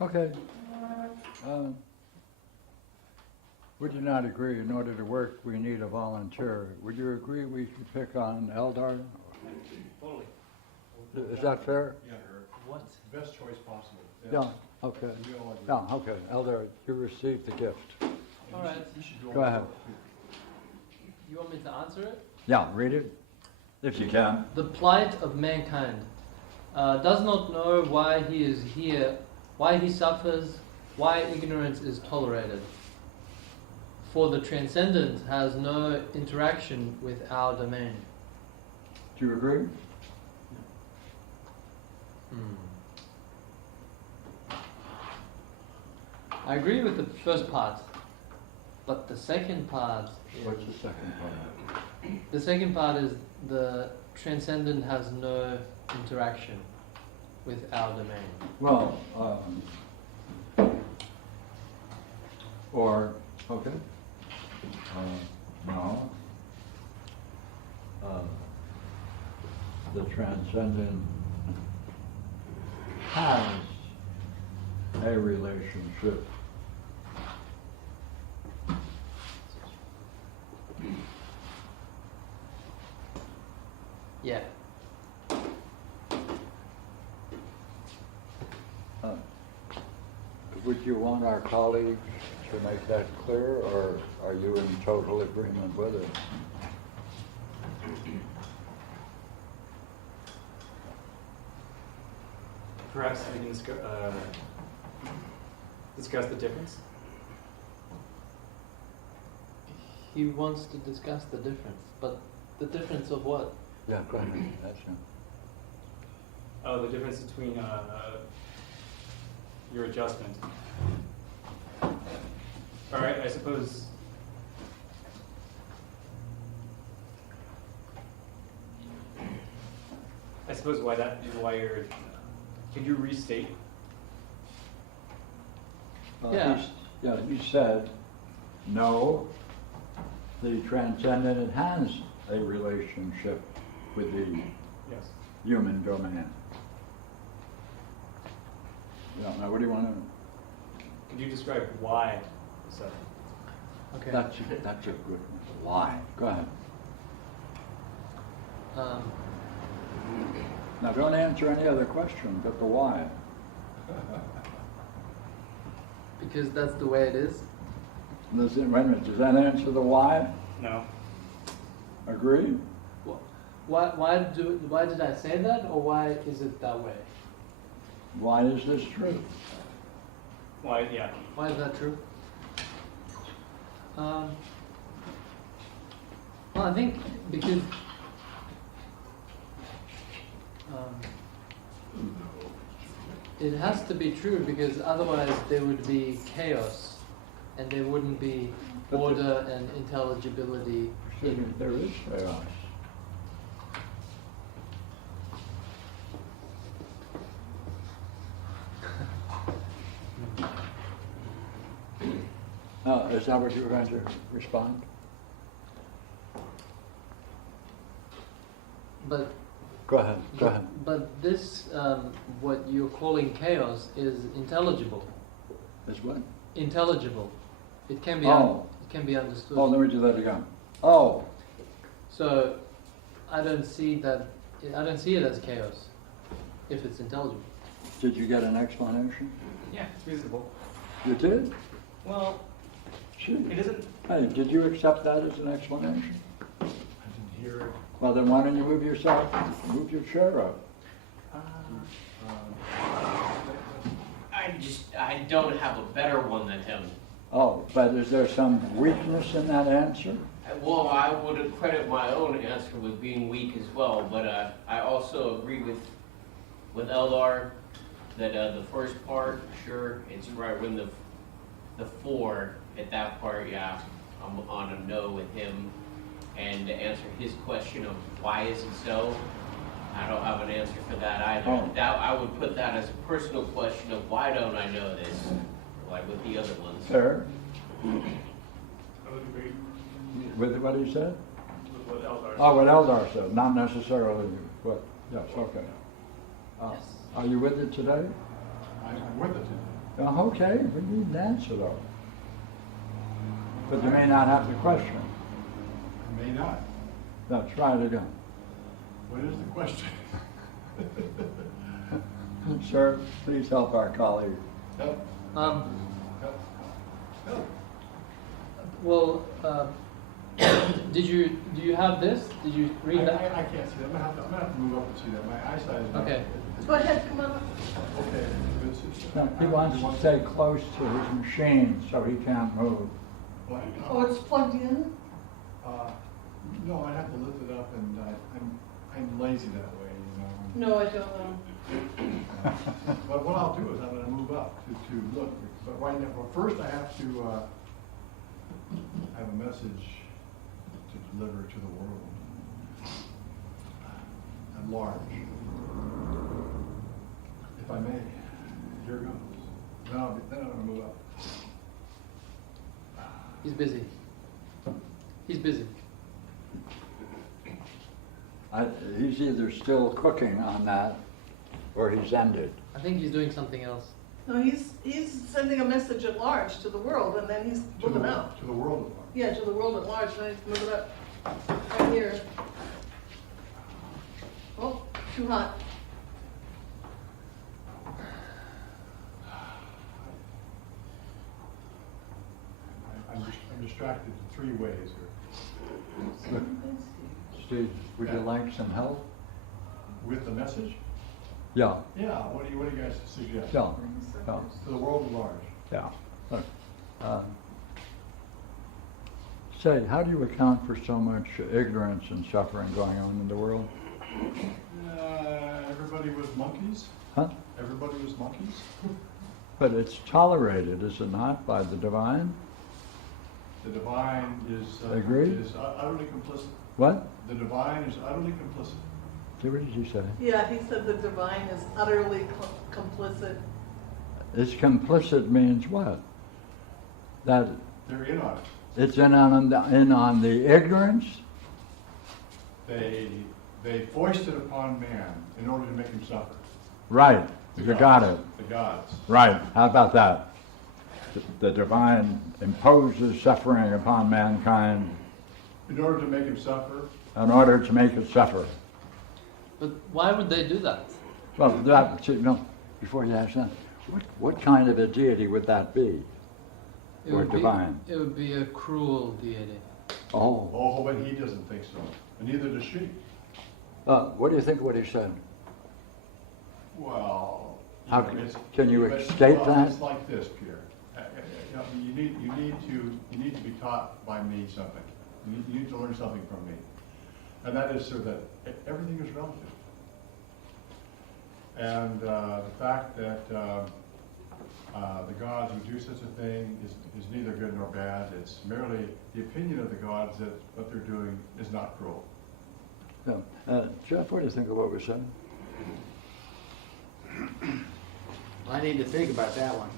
Okay. Would you not agree, in order to work, we need a volunteer? Would you agree we should pick on Eldar? Totally. Is that fair? Yeah, What? best choice possible. Yeah, okay. We all agree. Yeah, okay. Eldar, you received the gift. All right. You should Go ahead. You want me to answer it? Yeah, read it, if you can. The plight of mankind does not know why he is here, why he suffers, why ignorance is tolerated. For the transcendent has no interaction with our domain. Do you agree? I agree with the first part, but the second part is... What's the second part? The second part is the transcendent has no interaction with our domain. Well, or, okay. No. The transcendent has a relationship. Yeah. Would you want our colleagues to make that clear, or are you in total agreement with it? Perhaps we can discuss the difference. He wants to discuss the difference, but the difference of what? Yeah, go ahead. That's it. Oh, the difference between your adjustment. All right, I suppose. Why you're. Could you restate? Yeah. He said, no, the transcendent has a relationship with the Yes. human domain. Yeah, now what do you want to? Could you describe why so? Okay. That's a good one. Why? Go ahead. Now don't answer any other question but the why. Because that's the way it is. Wait a minute, does that answer the why? No. Agree? Why did I say that, or why is it that way? Why is this true? Why? Yeah. Why is that true? Well, I think because it has to be true, because otherwise there would be chaos and there wouldn't be order and intelligibility. There is chaos. Is that what you were going to respond? But Go ahead. Go ahead. But this, what you're calling chaos, is intelligible. Is what? Intelligible. It can be. Oh. It can be understood. Oh, let me do that again. Oh. So, I don't see that. I don't see it as chaos, if it's intelligible. Did you get an explanation? Yeah, it's reasonable. You did? Well, Gee. it isn't. Hey, did you accept that as an explanation? I didn't hear it. Well, then why don't you move your chair up? I don't have a better one than him. Oh, but is there some weakness in that answer? Well, I would credit my own answer with being weak as well, but I also agree with Eldar that the first part, sure, it's right. When the four at that part, yeah, I'm on a no with him. And to answer his question of why is it so, I don't have an answer for that either. Oh. That I would put that as a personal question of why don't I know this, like with the other ones. Fair? I would agree With what he said? with what Eldar said. Oh, what Eldar said, not necessarily what, yes, okay. Yes. Are you with it today? I'm with it. Okay, we need an answer though. But you may not have the question. I may not. Now try it again. What is the question? Sir, please help our colleague. Help, Um, help, help. well, do you have this? Did you read that? I can't see that. I'm gonna have to move up and see that. My eyesight is not. Okay. Go ahead, come on up. Okay. No, he wants to stay close to his machine so he can't move. Oh, it's plugged in? No, I'd have to lift it up, and I'm lazy that way, you know. No, I don't know. But what I'll do is I'm gonna move up to look, but right now, well, first I have to have a message to deliver to the world at large. If I may, here goes. Then I'm gonna move up. He's busy. He's busy. He's either still cooking on that or he's ended. I think he's doing something else. No, he's sending a message at large to the world, and then he's moving up. To the world at large. Yeah, to the world at large, and he's moving up right here. Oh, too hot. I'm distracted in three ways here. Steve, would you like some help? With the message? Yeah, Yeah, what do you guys suggest? yeah, yeah, To the world at large. yeah. Look, say, how do you account for so much ignorance and suffering going on in the world? Everybody was monkeys? Huh? Everybody was monkeys? But it's tolerated, is it not, by the divine? The divine is, Agreed? is utterly complicit. What? The divine is utterly complicit. See, what did you say? Yeah, he said the divine is utterly complicit. It's complicit means what? That They're in on it. it's in on the ignorance? They foist it upon man in order to make him suffer. Right, The you gods. got it. The gods. Right, how about that? The divine imposes suffering upon mankind In order to make him suffer, in order to make it suffer. But why would they do that? Well, that, see, no, before you ask that, what kind of a deity would that be? It Or would be- divine? It would be a cruel deity. Oh, oh, but he doesn't think so. And neither does she. what do you think of what he said? Well, How know, can- it's- can you but- state well, that? It's like this, Pierre. You need to be taught by me something. You need to learn something from me, and that is so that everything is relative. And the fact that the gods would do such a thing is neither good nor bad. It's merely the opinion of the gods that what they're doing is not cruel. Yeah. Jeff, what do you think of what we said? I need to think about that one.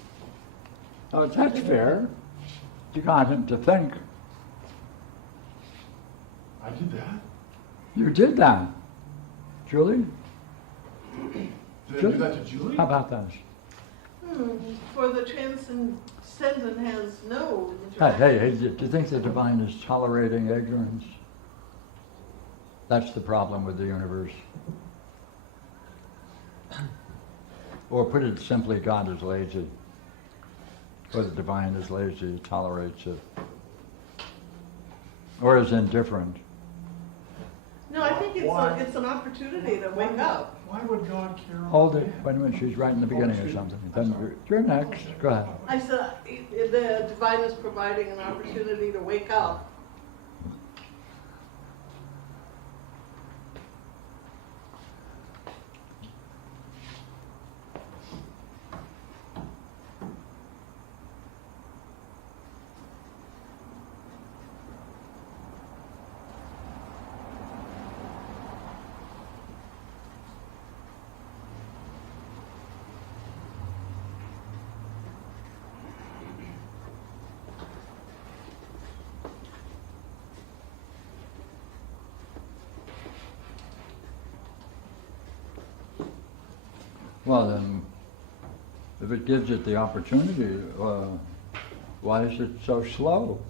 Oh, that's fair. You got him to think. I did that. You did that. Julie, Did I do that to Julie? how about that? For the transcendent has no Hey, do you think the divine is tolerating ignorance? That's the problem with the universe. Or put it simply, God is lazy. Or the divine is lazy, tolerates it. Or is indifferent. No, I think Why? it's an opportunity to wake up. Why would God care about Hold it, man? wait a minute, she's right in the beginning or something. Then you're next, go ahead. I said, the divine is providing an opportunity to wake up. Well then, If it gives it the opportunity, why is it so slow?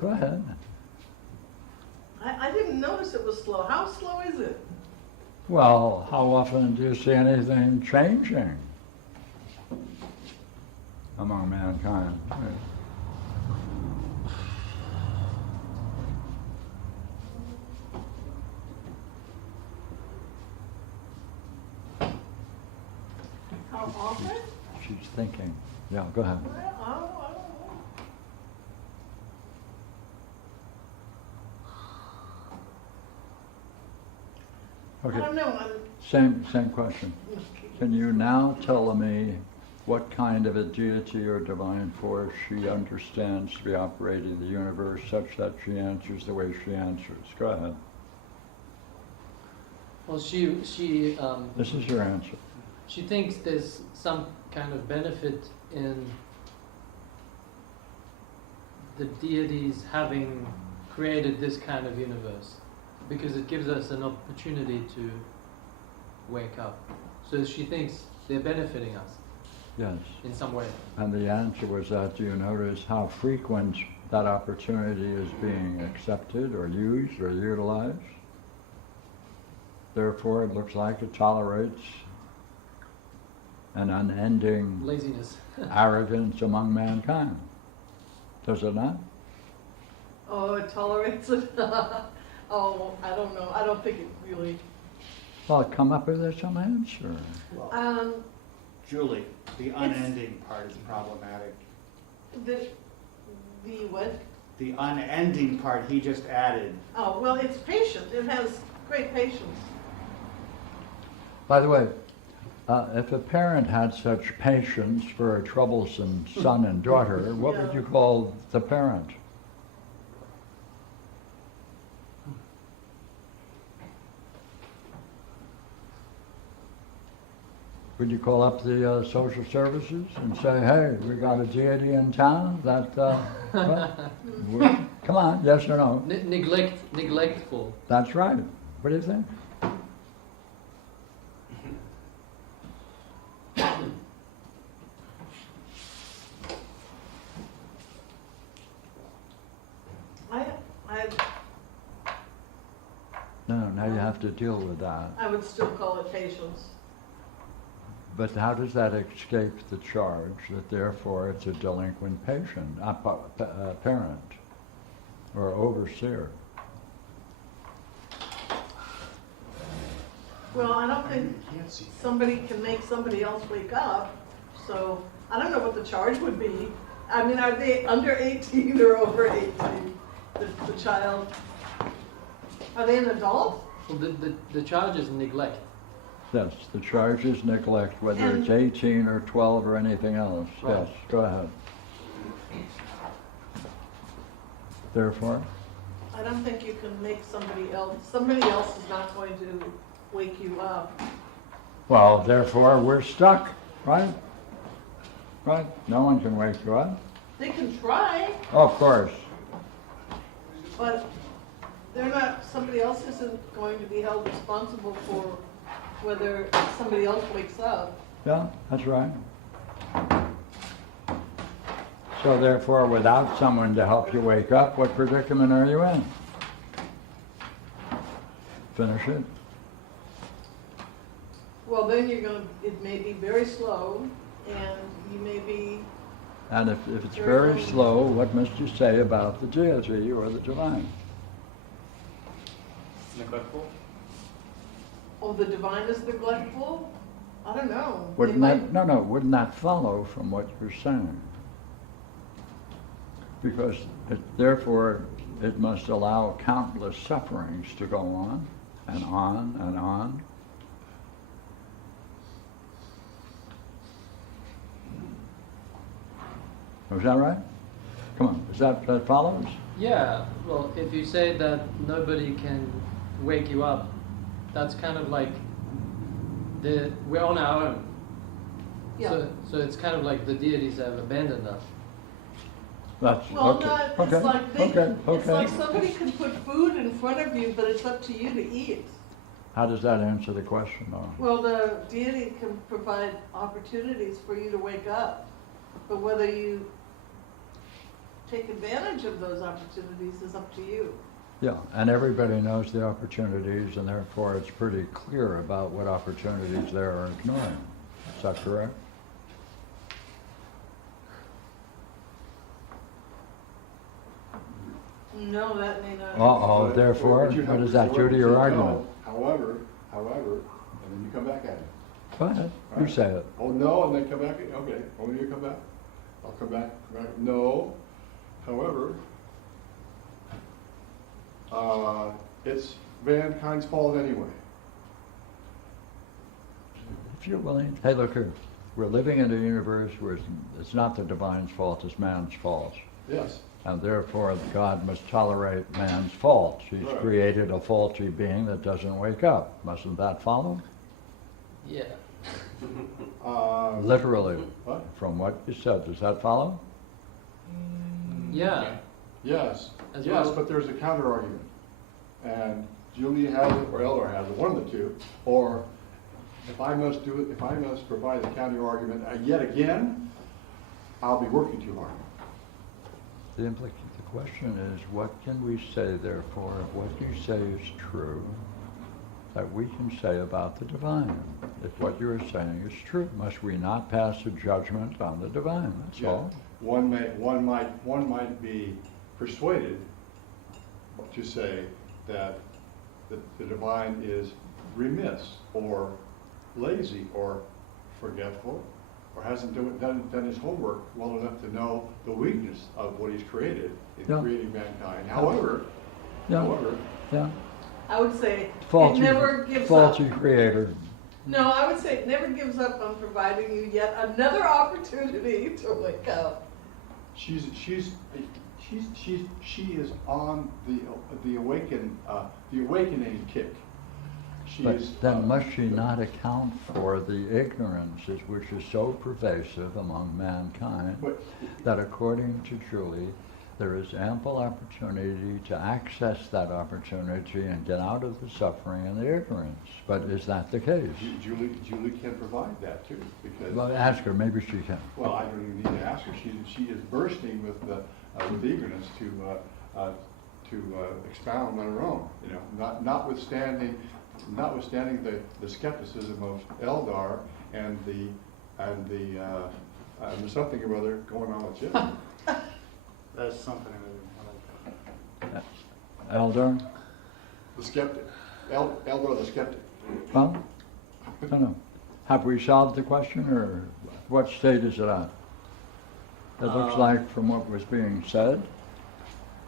Go ahead. I didn't notice it was slow. How slow is it? Well, how often do you see anything changing among mankind? How often? She's thinking. Yeah, go ahead. Well, I don't know. Okay, I don't know. same question. Can you now tell me what kind of a deity or divine force she understands to be operating the universe such that she answers the way she answers? Go ahead. Well, This is your answer. she thinks there's some kind of benefit in the deities having created this kind of universe, because it gives us an opportunity to wake up. So she thinks they're benefiting us Yes. in some way. And the answer was that, do you notice how frequent that opportunity is being accepted or used or utilized? Therefore, it looks like it tolerates an unending Laziness. arrogance among mankind. Does it not? Oh, it tolerates it. Oh, I don't know. I don't think it really. Well, come up with some answer. Well, Julie, the unending part is problematic. The what? The unending part he just added. Oh, well, it's patient. It has great patience. By the way, if a parent had such patience for a troublesome son and daughter, what would you call the parent? Would you call up the social services and say, hey, we got a deity in town that, come on, yes or no? Neglectful. That's right. What do you think? No, now you have to deal with that. I would still call it patience. But how does that escape the charge that therefore it's a delinquent parent or overseer? Well, I don't think somebody can make somebody else wake up, so I don't know what the charge would be. I mean, are they under 18 or over 18, the child? Are they an adult? Well, the charge is neglect. Yes, the charge is neglect, whether it's And- 18 or 12 or anything else. Right. Yes, go ahead. Therefore, I don't think you can make somebody else is not going to wake you up. well, therefore we're stuck, right? Right? No one can wake you up. They can try, Oh, of course. but they're not, somebody else isn't going to be held responsible for whether somebody else wakes up. Yeah, that's right. So therefore, without someone to help you wake up, what predicament are you in? Finish it. Well, then it may be very slow, and you may be, And if it's very slow, what must you say about the deity or the divine? Neglectful? oh, the divine is neglectful? I don't know. They Wouldn't might- that, wouldn't that follow from what you're saying? Because therefore, it must allow countless sufferings to go on and on and on. Is that right? Come on, that follows? Yeah, well, if you say that nobody can wake you up, that's kind of like we're on our own. Yeah. So it's kind of like the deities have abandoned us. That's, Well, okay, no, it's okay, like they, okay, it's like okay. somebody can put food in front of you, but it's up to you to eat. How does that answer the question, though? Well, the deity can provide opportunities for you to wake up, but whether you take advantage of those opportunities is up to you. Yeah, and everybody knows the opportunities, and therefore it's pretty clear about what opportunities they are ignoring. Is that correct? No, that may not. Uh-oh, But- therefore, but you what have- is that, what Judy, you your know, argument? However, and then you come back at it. Go ahead, All you right. say it. Oh, no, and then come back, okay, only you come back? I'll come back, no, however, it's mankind's fault anyway. If you're willing, hey, look here, we're living in a universe where it's not the divine's fault, it's man's fault. Yes, And therefore, God must tolerate man's faults. He's Right. created a faulty being that doesn't wake up. Mustn't that follow? Yeah. Literally, what? from what you said, does that follow? Yeah. Yes, As yes, well. but there's a counter argument. And Julie has it, or Eleanor has it, one of the two. Or if I must do it, if I must provide the counter argument yet again, I'll be working too hard. The question is, what can we say, therefore, if what you say is true, that we can say about the divine? If what you're saying is true, must we not pass a judgment on the divine? That's Yeah. all. One might be persuaded to say that the divine is remiss or lazy or forgetful or hasn't done his homework well enough to know the weakness of what he's created in Yeah. creating mankind. However, Yeah, I would say faulty, it never gives faulty up. creator. No, I would say it never gives up on providing you yet another opportunity to wake up. she is on the awakening kick. She But is, then must she not account for the ignorances which is so pervasive among mankind but that according to Julie, there is ample opportunity to access that opportunity and get out of the suffering and the ignorance. But is that the case? Julie can provide that too, because. Well, ask her, maybe she can. Well, I don't even need to ask her. She is bursting with eagerness to expound on her own. You know, notwithstanding the skepticism of Eldar and there's something or other going on with Jim. That's something I like that. Eldar? The skeptic, Eldar the skeptic. Well, I don't know. Have we solved the question, or what state is it at? It looks like, from what was being said,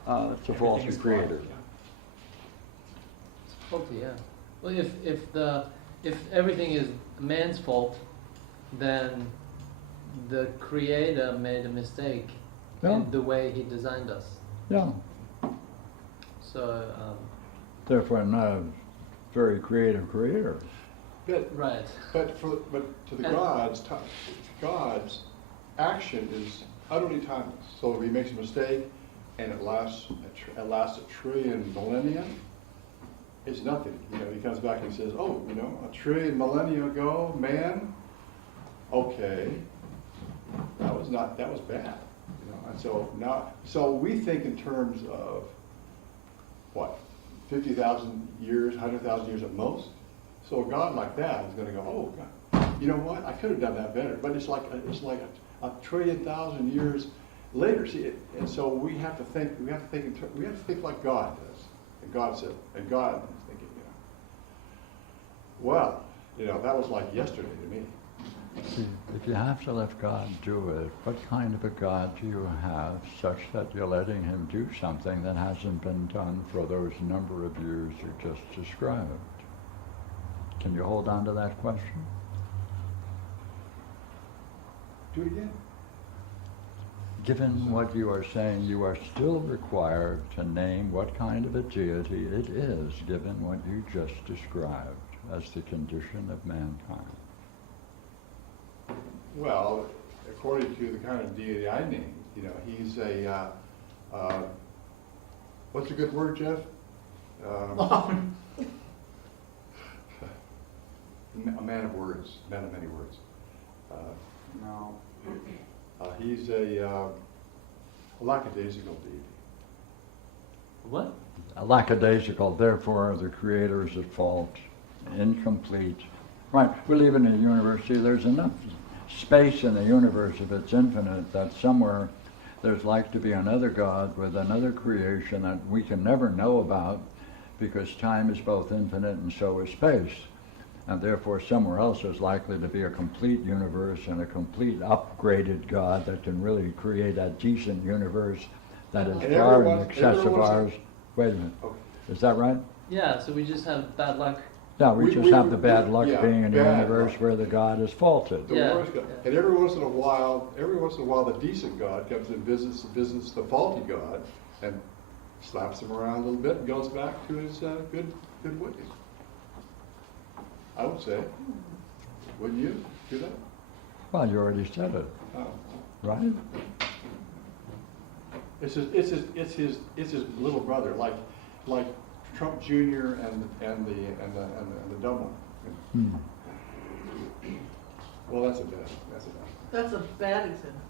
it's a faulty Everything's creator. fine, It's faulty, yeah. Well, if everything is man's fault, then the creator made a mistake Yeah. in the way he designed us. Yeah, So, therefore not a very creative creator. right. But to the And- God's action is utterly timeless. So if he makes a mistake and it lasts a trillion millennia, it's nothing. You know, he comes back and says, "Oh, you know, a trillion millennia ago, man, okay, that was bad." You know, and so we think in terms of what, 50,000 years, 100,000 years at most. So a God like that is going to go, "Oh, God, you know what? I could have done that better." But it's like a trillion thousand years later. See, and so we have to think like God does. And God said, and God is thinking, you know, well, you know, that was like yesterday to me. See, if you have to let God do it, what kind of a God do you have such that you're letting him do something that hasn't been done for those number of years you just described? Can you hold on to that question? Do it again. Given what you are saying, you are still required to name what kind of a deity it is, given what you just described as the condition of mankind. Well, according to the kind of deity I named, You know, he's a, what's a good word, Jeff? A man of words, man of many words. No. He's a lackadaisical deity. What? Lackadaisical, therefore the creator is at fault, incomplete. Right, we live in a universe, see, there's enough space in the universe, if it's infinite, that somewhere there's like to be another God with another creation that we can never know about, because time is both infinite and so is space. And therefore somewhere else there's likely to be a complete universe and a complete upgraded God that can really create a decent universe that is And far in everyone- excess of everyone's- ours. Wait a minute, Okay. is that right? Yeah, so we just have bad luck. Yeah, we just have the bad luck yeah, being in a bad universe luck. where the God is faulted. The Yeah, worst God. yeah. And every once in a while, the decent God comes and visits the faulty God and slaps him around a little bit and goes back to his good ways. I would say. Wouldn't you do that? Well, you already said it, Oh. right? It's his little brother, like Trump Jr. and the dumb one. Hmm. Well, that's a bad. That's a bad example.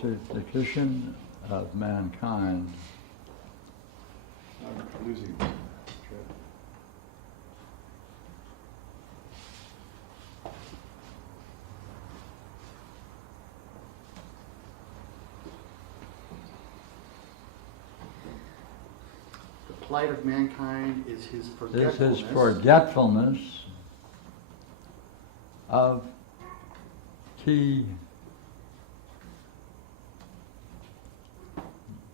See, the condition of mankind, I'm losing track. The plight of mankind is his is forgetfulness. his forgetfulness of key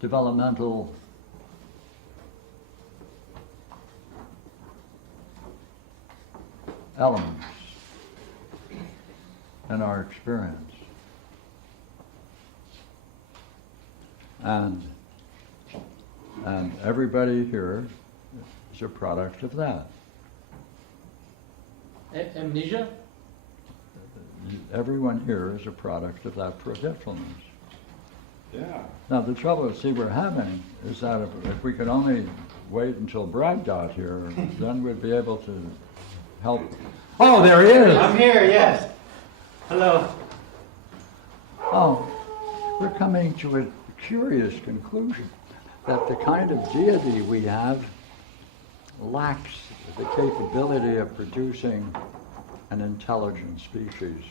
developmental elements in our experience. And everybody here is a product of that. Amnesia? Everyone here is a product of that forgetfulness. Yeah. Now the trouble, see, we're having is that if we could only wait until Brad got here, then we'd be able to help. Oh, there he is! I'm here, yes. Hello. Oh, we're coming to a curious conclusion that the kind of deity we have lacks the capability of producing an intelligent species.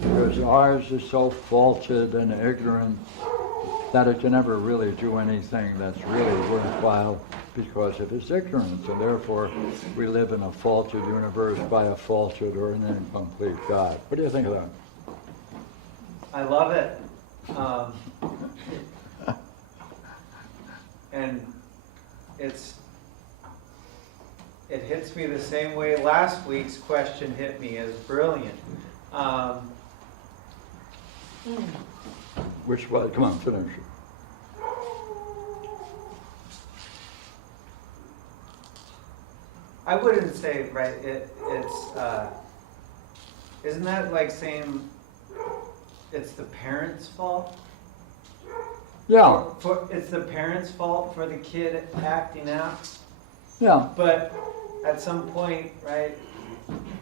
Because ours is so faulted and ignorant that it can never really do anything that's really worthwhile because of its ignorance, and therefore we live in a faulted universe by a faulted or an incomplete God. What do you think of that? I love it. And it hits me the same way last week's question hit me as brilliant. Which way? Come on, finish it. I wouldn't say, right, isn't that like saying it's the parents' fault? Yeah, It's the parents' fault for the kid acting out? yeah. But at some point, right,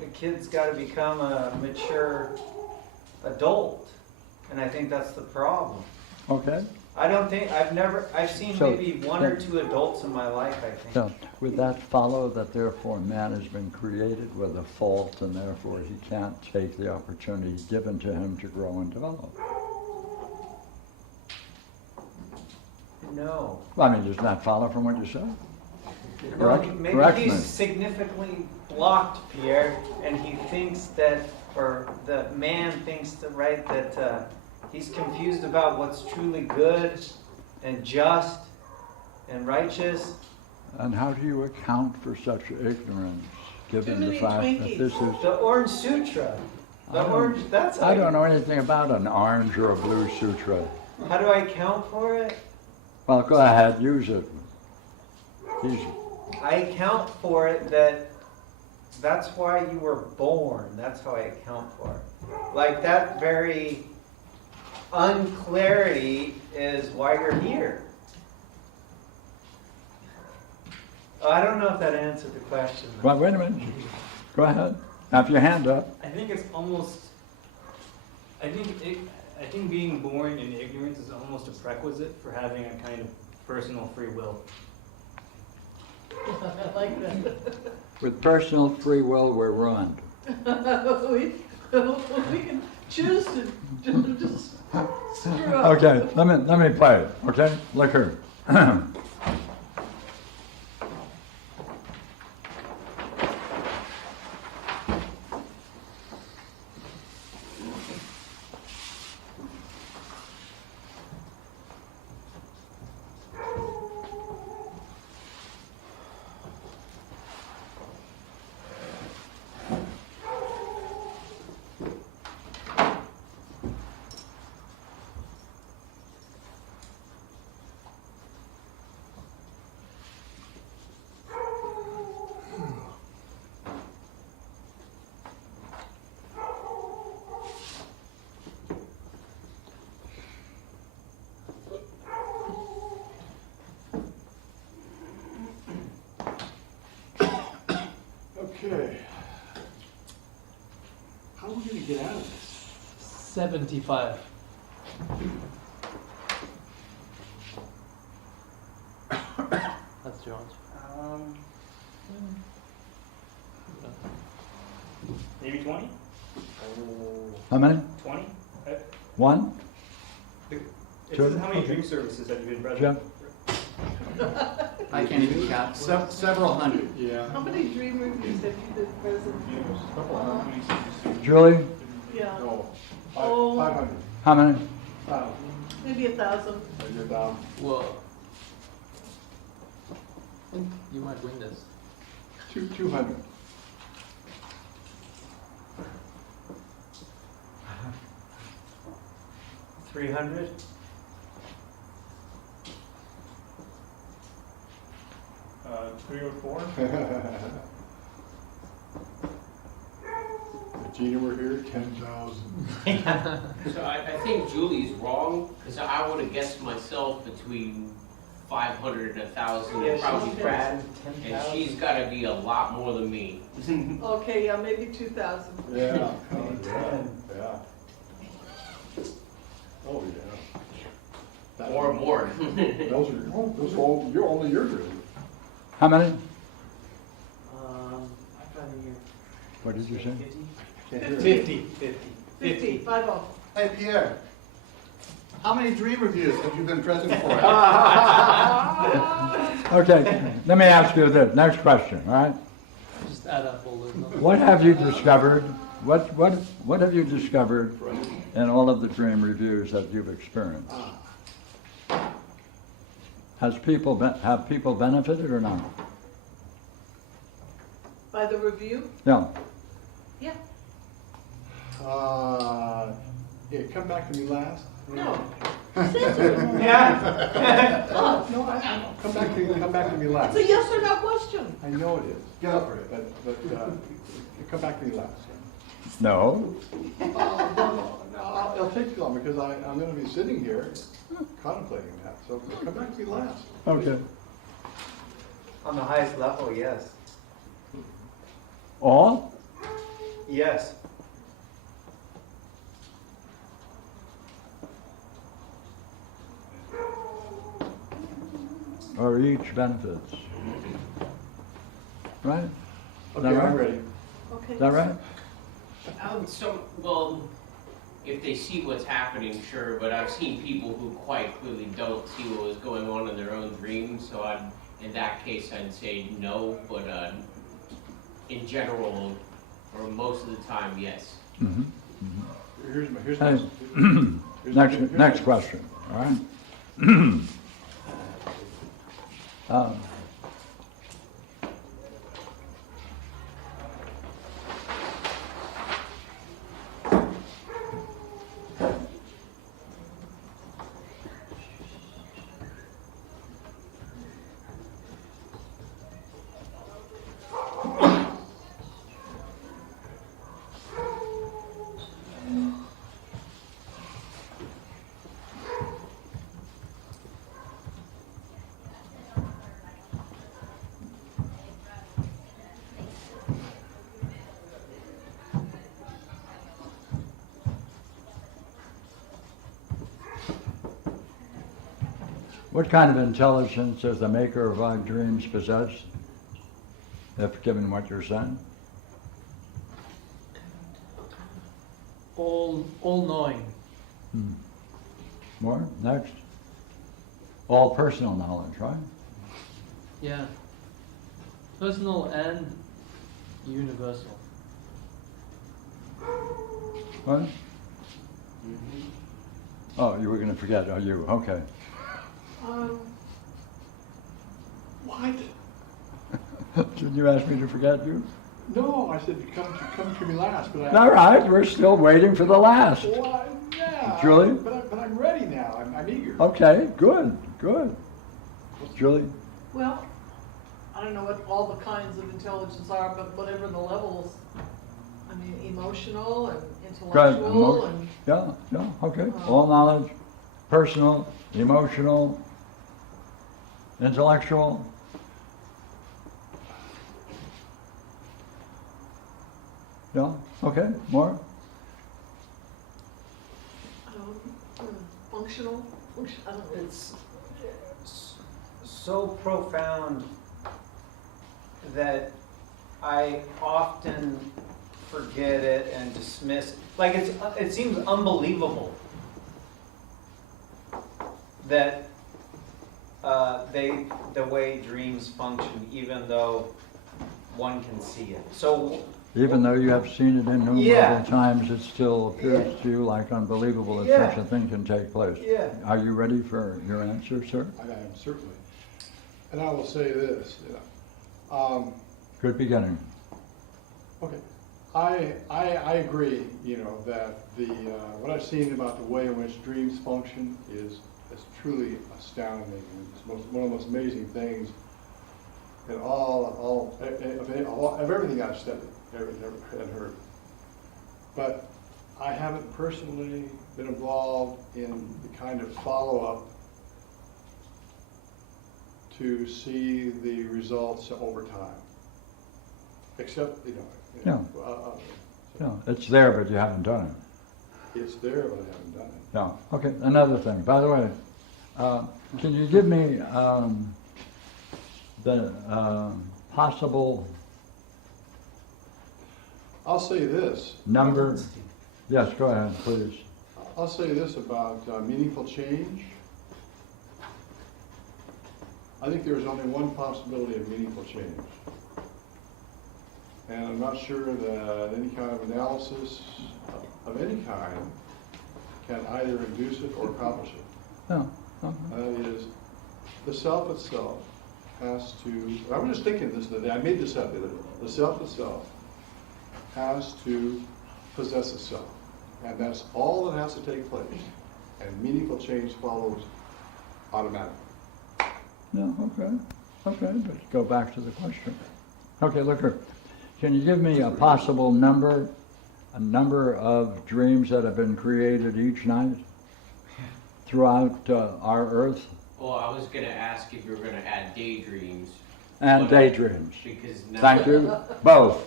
the kid's got to become a mature adult. And I think that's the problem. Okay. I've seen So, maybe one or two adults in my life, I think. So would that follow that therefore man has been created with a fault and therefore he can't take the opportunity given to him to grow and develop? No. Well, I mean, does that follow from what you said? No, Correct- maybe correct he's me. significantly blocked, Pierre, and he thinks that, or the man thinks that, right, that he's confused about what's truly good and just and righteous. And how do you account for such ignorance, given Too the many fact that Twinkies. this is... The Orange Sutra. That's I don't know anything about an orange or a blue sutra. How do I account for it? Well, go ahead, use it. Use it. I account for it that's why you were born. That's how I account for it. Like that very unclarity is why you're here. Oh, I don't know if that answered the question. Well, wait a minute. Go ahead. Have your hand up. I think it's almost, I think being born in ignorance is almost a prerequisite for having a kind of personal free will. I like that. With personal free will, we're ruined. we can choose to just screw up. Okay, let me play it. Okay, look here. Okay. How are we gonna get out of this? 75. That's George. Maybe 20? How many? 20? One? It Sure. says how many dream services have you been present Jeff? for? I can't even count, several hundred. Yeah. How many dream reviews have you been present? Julie? Yeah, No, Oh. 500. How many? maybe 1,000. You're down. Whoa. I think you might win this. 200. $300? Three or four? If Gina were here, 10,000. So I think Julie's wrong, because I would have guessed myself between 500 and 1,000, Yeah, probably she's Brad, got and 10,000. she's got to be a lot more than me. Okay, yeah, maybe 2,000. Yeah. Maybe Yeah. 10. Yeah. Oh, yeah. That- Or more. Those are, those are all, you're only your dream. How many? I've got a year. What did you say? 50. 50, 50. Hey, Pierre, how many dream reviews have you been present for? Okay, let me ask you this, next question, all right? Just add up all those numbers. What have you discovered, what have you discovered in all of the dream reviews that you've experienced? Have people benefited or not? By the review? Yeah. Yeah. Yeah, come back to me last. No. Yeah. No, come back to me last. It's a yes or no question. I know it is. Go for it. But come back to me last. No? No, it'll take too long because I'm gonna be sitting here contemplating that, so come back to me last. Okay. On the highest level, yes. All? Yes. Or each benefits? Right? Is that Okay, I'm right? ready. Okay. Is that right? Well, if they see what's happening, sure, but I've seen people who quite clearly don't see what was going on in their own dreams, so in that case, I'd say no, but in general, or most of the time, yes. Mhm. Here's Hey, my. Next question, all right? What kind of intelligence does the maker of our dreams possess, if given what you're saying? All knowing. More? Next. All personal knowledge, right? Yeah. Personal and universal. What? Oh, you were going to forget. Oh, you. Okay. What? Did you ask me to forget you? No, I said come to me last, but I. All right, we're still waiting for the last. Well, yeah. Julie? But I'm ready now. I'm eager. Okay, good, good. Julie? Well, I don't know what all the kinds of intelligence are, but whatever the levels, I mean, emotional and intellectual and. Yeah, okay. All knowledge, personal, emotional, intellectual. Yeah, okay, more? Functional, I don't know. It's so profound that I often forget it and dismiss. Like it seems unbelievable that the way dreams function, even though one can see it. So Even though you have seen it innumerable Yeah. times, it still appears Yeah. to you like unbelievable that Yeah. such a thing can take place. Yeah. Are you ready for your answer, sir? I am certainly. And I will say this, Good beginning. okay, I agree, that what I've seen about the way in which dreams function is truly astounding. It's one of the most amazing things in all of everything I've studied, and heard. But I haven't personally been involved in the kind of follow-up to see the results over time. Except, Yeah. It's there, but you haven't done it. It's there, but I haven't done it. Yeah, okay, another thing. By the way, can you give me the possible I'll say this. number? Yes, go ahead, please. I'll say this about meaningful change. I think there's only one possibility of meaningful change. And I'm not sure that any kind of analysis of any kind can either induce it or accomplish it. No. Okay. That is, the self itself has to, I was just thinking this the other day, I made this up the other day. The self itself has to possess itself. And that's all that has to take place. And meaningful change follows automatically. No, okay, but go back to the question. Okay, look here. Can you give me a possible number of dreams that have been created each night throughout our Earth? Well, I was gonna ask if you were gonna add daydreams. And but- daydreams. Because now. Thank you. Both.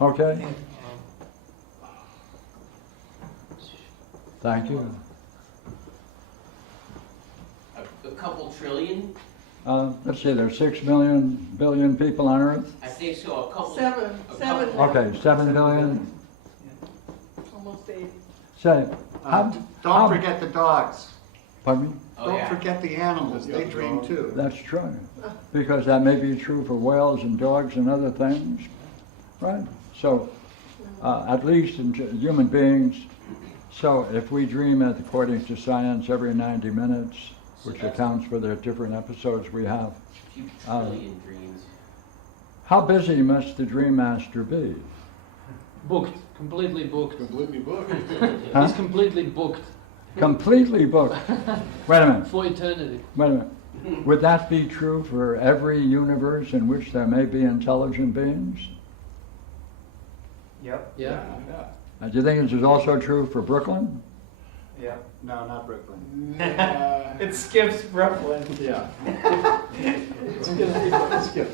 Okay? Thank you. A couple trillion? Let's see, there's 6 billion people on Earth. I think so, a couple. Seven. Okay, 7 billion. Almost 8. Say, Don't forget the dogs. pardon me? Oh, Don't yeah. forget the animals. They dream too. That's true. Because that may be true for whales and dogs and other things, right? So, at least in human beings, so if we dream, according to science, every 90 minutes, So which that's accounts for the different episodes we have, A few trillion dreams. how busy must the dream master be? Booked. Completely booked. Completely booked. Huh? He's completely booked Completely booked. Wait a minute, for eternity. wait a minute. Would that be true for every universe in which there may be intelligent beings? Yep. Yeah. Do you think this is also true for Brooklyn? Yep. No, not Brooklyn. Yeah. It skips Brooklyn. Yeah. It's good.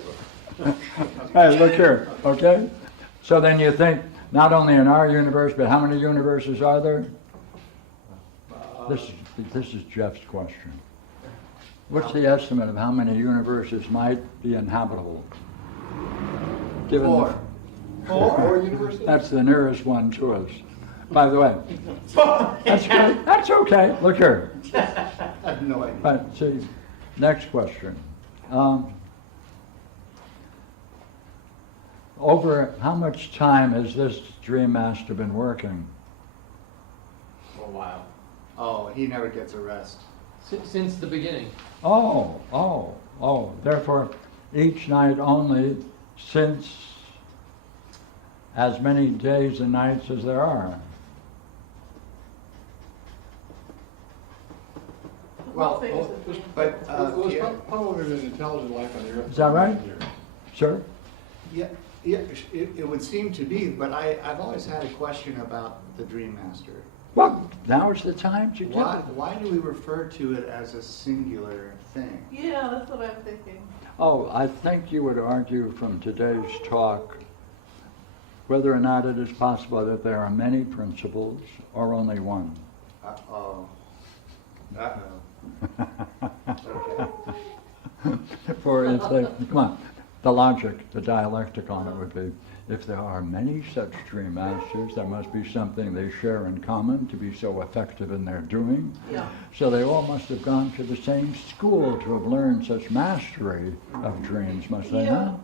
Hey, look here, okay? So then you think, not only in our universe, but how many universes are there? This is Jeff's question. What's the estimate of how many universes might be inhabitable? Given the- Four universes? That's the nearest one to us. By the way, that's good. That's okay. Look here. I have no idea. But see, next question. Over how much time has this Dream Master been working? For a while. Oh, he never gets a rest. Since the beginning. Oh. Therefore, each night only since as many days and nights as there are. Well, Things Well, that- but, There's yeah. probably been intelligent life on the earth. Is that right? Here. Sir? Yeah, it would seem to be, but I've always had a question about the Dream Master. Well, now is the time to do it. Why do we refer to it as a singular thing? Yeah, that's what I'm thinking. Oh, I think you would argue from today's talk whether or not it is possible that there are many principles or only one. Uh-oh. Uh-oh. Okay. For if they, come on, the logic, the dialectic on it would be, if there are many such Dream Masters, there must be something they share in common to be so effective in their doing. Yeah. So they all must have gone to the same school to have learned such mastery of dreams, must they Yeah. not?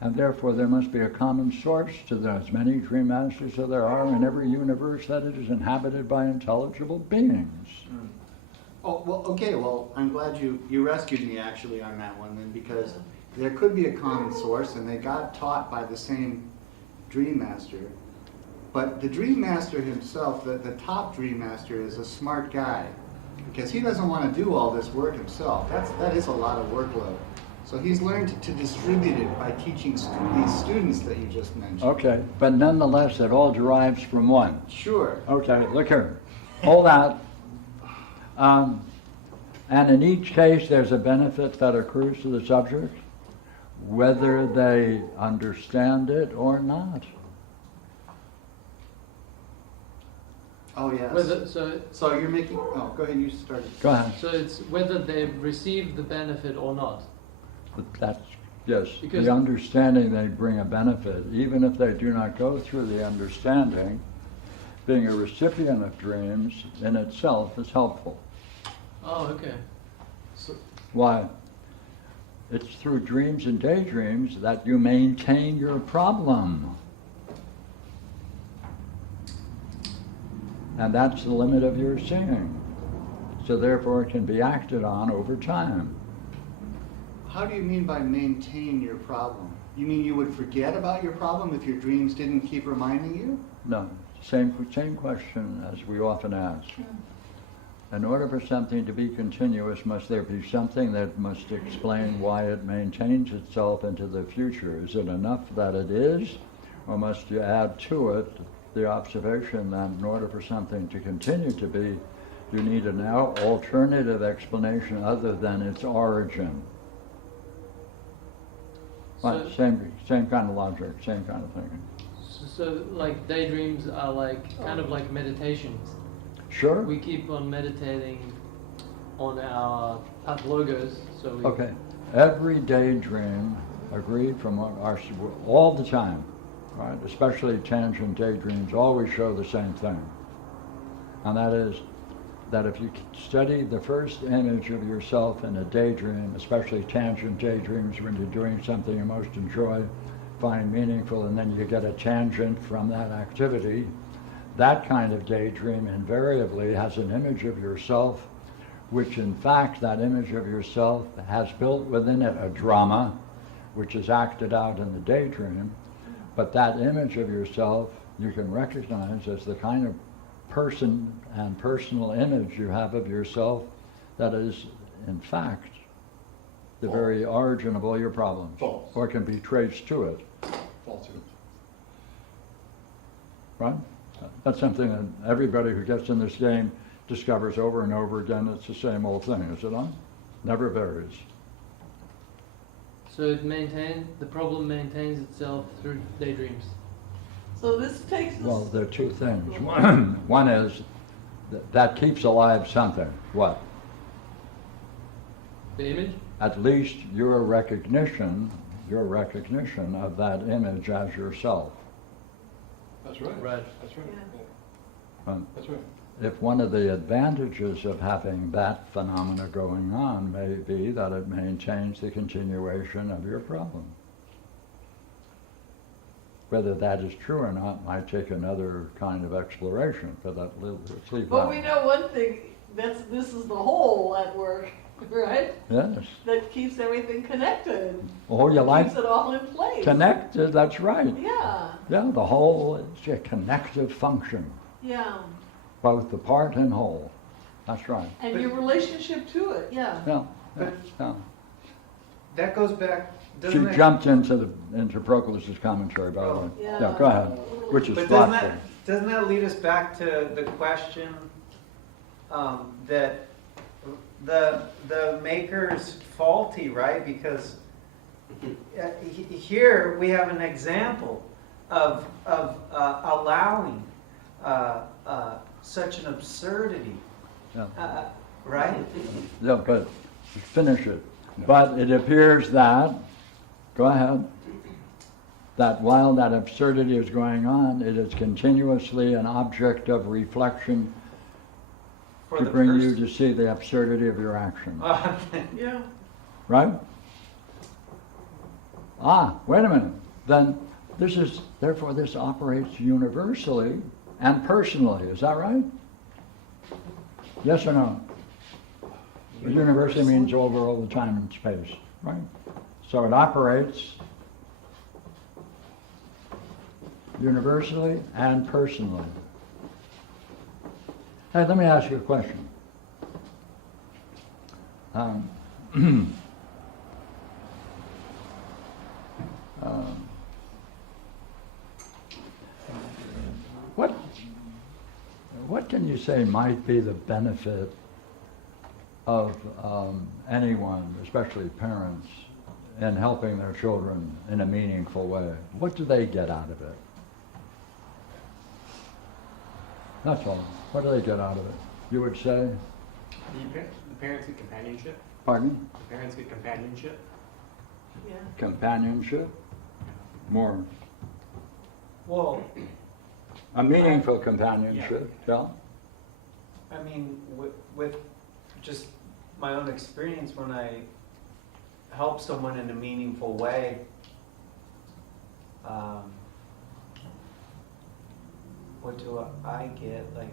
And therefore there must be a common source to as many Dream Masters as there are in every universe that it is inhabited by intelligible beings. Oh, well, okay, well, I'm glad you rescued me actually on that one then, because there could be a common source and they got taught by the same Dream Master. But the Dream Master himself, the top Dream Master, is a smart guy because he doesn't want to do all this work himself. That is a lot of workload. So he's learned to distribute it by teaching these students that you just mentioned. Okay, but nonetheless it all derives from one. Sure. Okay, look here. Hold that. And in each case, there's a benefit that accrues to the subject, whether they understand it or not. Oh, yes. So you're making, oh, go ahead, you started. Go ahead. So it's whether they've received the benefit or not. But that's, yes, Because- the understanding they bring a benefit, even if they do not go through the understanding, being a recipient of dreams in itself is helpful. Oh, okay. Why? It's through dreams and daydreams that you maintain your problem. And that's the limit of your seeing. So therefore it can be acted on over time. How do you mean by maintain your problem? You mean you would forget about your problem if your dreams didn't keep reminding you? No, same question as we often ask. In order for something to be continuous, must there be something that must explain why it maintains itself into the future? Is it enough that it is, or must you add to it the observation that in order for something to continue to be, you need an alternative explanation other than its origin? But same kind of logic, same kind of thinking. So like daydreams are like kind of like meditations. Sure. We keep on meditating on our logos. So we, Okay. Every daydream, agreed from all the time, right? Especially tangent daydreams, always show the same thing. And that is that if you study the first image of yourself in a daydream, especially tangent daydreams when you're doing something you most enjoy, find meaningful, and then you get a tangent from that activity, that kind of daydream invariably has an image of yourself, which in fact that image of yourself has built within it a drama, which is acted out in the daydream. But that image of yourself you can recognize as the kind of person and personal image you have of yourself that is in fact the very origin of all your problems, False. or can be traced to it, Falsehood. right? That's something that everybody who gets in this game discovers over and over again. It's the same old thing, is it not? Never varies. so the problem maintains itself through daydreams. So this takes us. Well, there are two things. One is that keeps alive something. What? The image? At least your recognition of that image as yourself. That's right. Right. That's right. Yeah. Yeah. Um, That's right. If one of the advantages of having that phenomena going on may be that it maintains the continuation of your problem. Whether that is true or not might take another kind of exploration, but let's leave But that. we know one thing, this is the whole at work, right? Yes. That keeps everything connected. Oh, you like Keeps it all in place. connected, that's right. Yeah, Yeah, the whole is a connective function, yeah. both the part and whole. That's right. And your relationship to it, yeah. Yeah, yeah, But- yeah. That goes back, She doesn't it? jumped into Proclus's commentary, by the way. Yeah. Yeah, go ahead, which is But thoughtful. doesn't that lead us back to the question that the maker's faulty, right? Because here we have an example of allowing such an absurdity, Yeah. right? Yeah, but finish it. But it appears that, go ahead, that while that absurdity is going on, it is continuously an object of reflection For to the bring you person. to see the absurdity of your action. Yeah. Right? Ah, wait a minute. Then therefore this operates universally and personally. Is that right? Yes or no? Universally means over all the time and space, right? So it operates universally and personally. Hey, let me ask you a question. What can you say might be the benefit of anyone, especially parents, in helping their children in a meaningful way? What do they get out of it? That's all. What do they get out of it? You would say? The parents get companionship. Pardon? The parents get companionship. Yeah. Companionship? More. Well, A meaningful companionship, yeah? I mean, with just my own experience, when I help someone in a meaningful way, what do I get? Like,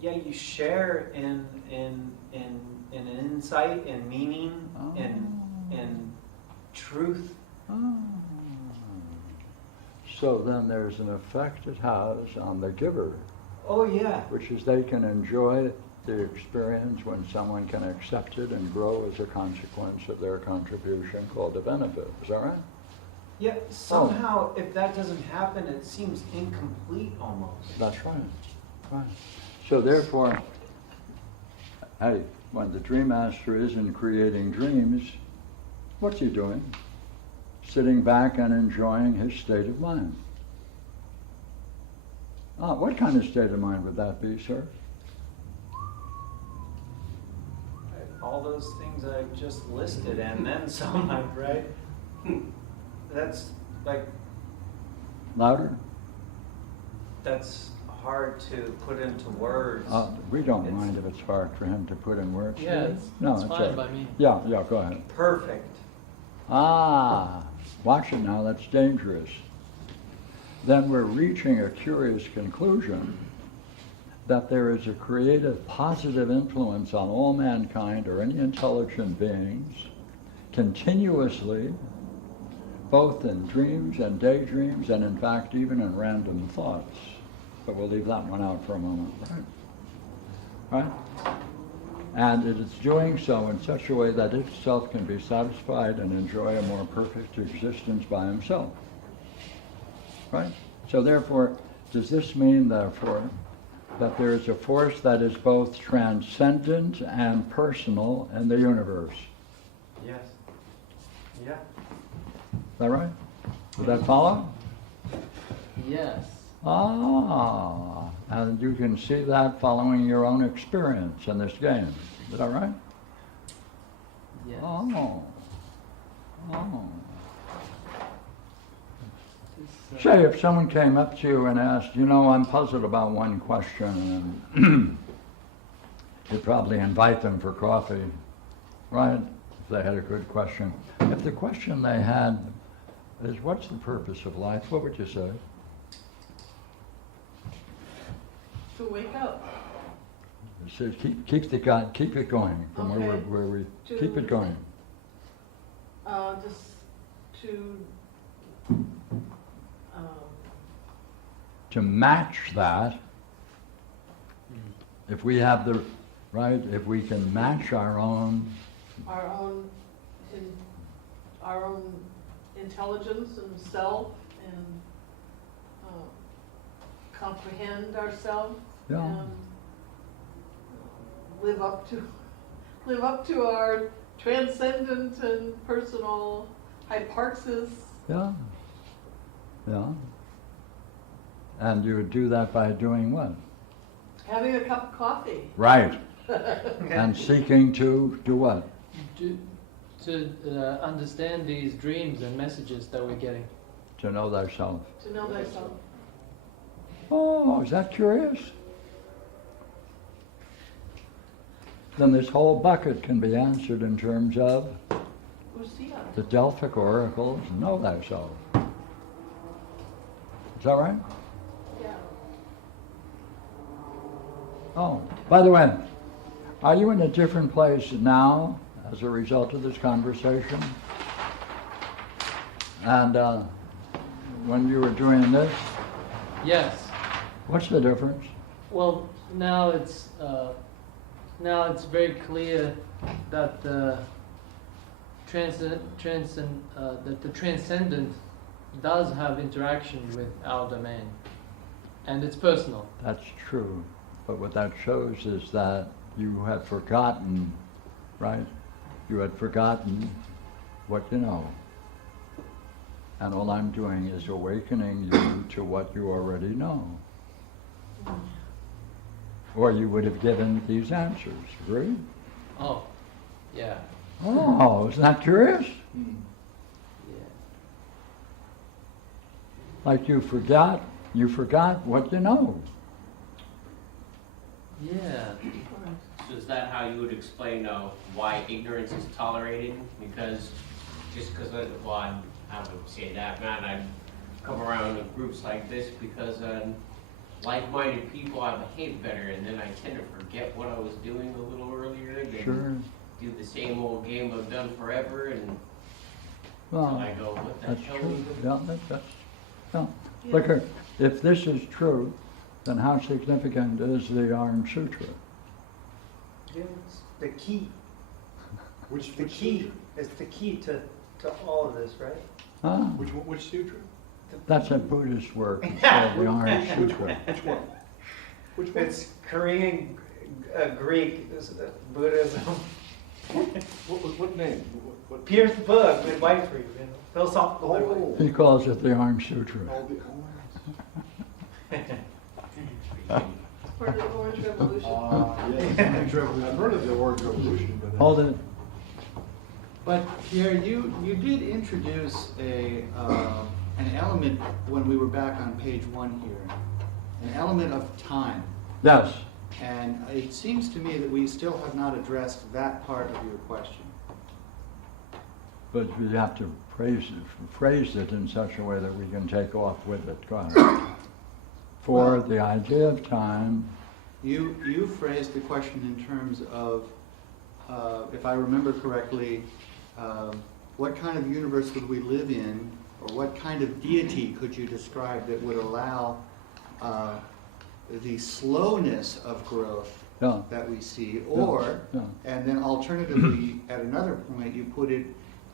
yeah, you share in an insight and meaning and truth. Ah. So then there's an effect it has on the giver, Oh yeah, which is they can enjoy the experience when someone can accept it and grow as a consequence of their contribution, called a benefit. Is that right? yeah. Somehow, if that doesn't happen, it seems incomplete almost. That's right. Right. So therefore, hey, when the dream master isn't creating dreams, what's he doing? Sitting back and enjoying his state of mind. Ah, what kind of state of mind would that be, sir? All those things I just listed and then some, right? That's like, Louder? that's hard to put into words. We don't It's- mind if it's hard for him to put in words. Yeah, do we? it's, No, it's it's fine all right. by me. Yeah, go ahead. Perfect. Ah, watch it now, that's dangerous. Then we're reaching a curious conclusion that there is a creative, positive influence on all mankind or any intelligent beings continuously, both in dreams and daydreams, and in fact even in random thoughts. But we'll leave that one out for a moment, right? Right? And it is doing so in such a way that itself can be satisfied and enjoy a more perfect existence by himself. Right? So therefore, does this mean, therefore, that there is a force that is both transcendent and personal in the universe? Yes. Yeah. Is that right? Does that follow? Yes. Ah, and you can see that following your own experience in this game. Is that right? Yes. Oh. Oh. This, Say, if someone came up to you and asked, you know, I'm puzzled about one question, and you'd probably invite them for coffee, right? If they had a good question. If the question they had is, what's the purpose of life? What would you say? To wake up. So keep it going from Okay. where we To- keep it going. Just to, To match that, if we have the right, if we can match our own, our own intelligence and self and comprehend ourselves Yeah. and live up to our transcendent and personal hyparxis. yeah, yeah. And you would do that by doing what? Having a cup of coffee. Right. And seeking to do what? to understand these dreams and messages that we're getting. To know thyself. To know thyself. Oh, is that curious? Then this whole bucket can be answered in terms of Usia. the Delphic oracles, know thyself. Is that right? Yeah. Oh, by the way, are you in a different place now as a result of this conversation? And when you were doing this, Yes. what's the difference? Well, now it's very clear that the that the transcendent does have interaction with our domain, and it's personal. That's true, but what that shows is that you had forgotten, right? You had forgotten what you know. And all I'm doing is awakening you to what you already know. Or you would have given these answers, agree? Oh, yeah, Oh, isn't that curious? yeah. Like you forgot what you know. Yeah. So is that how you would explain why ignorance is tolerated? Because just because, well, I would say that, man, I come around in groups like this because like-minded people, I behave better, and then I tend to forget what I was doing a little earlier, and then Sure. do the same old game I've done forever, and Well, I go, what the that's hell true. was it? Yeah, that's, yeah. Look here, if this is true, then how significant is the Arm Sutra? It's the key. Which The key. It's the key to all of this, right? Huh? Which sutra? That's a Buddhist work. It's called the Arm Sutra. Which one? Which one? It's Korean, Greek, Buddhism. What name? What? Pierre's book, Midwifery, philosophical Oh. He calls it the Arm Sutra. Oh, It's part of the Orange Revolution. yes. I've heard of the Orange Revolution, but. Hold it. But Pierre, you did introduce an element when we were back on page 1 here, an element of time. Yes. And it seems to me that we still have not addressed that part of your question. But we have to phrase it in such a way that we can take off with it. Go ahead. For Well, the idea of time, You phrased the question in terms of, if I remember correctly, what kind of universe would we live in, or what kind of deity could you describe that would allow the slowness of growth yeah, that we see, or, yeah. and then alternatively, at another point, you put it,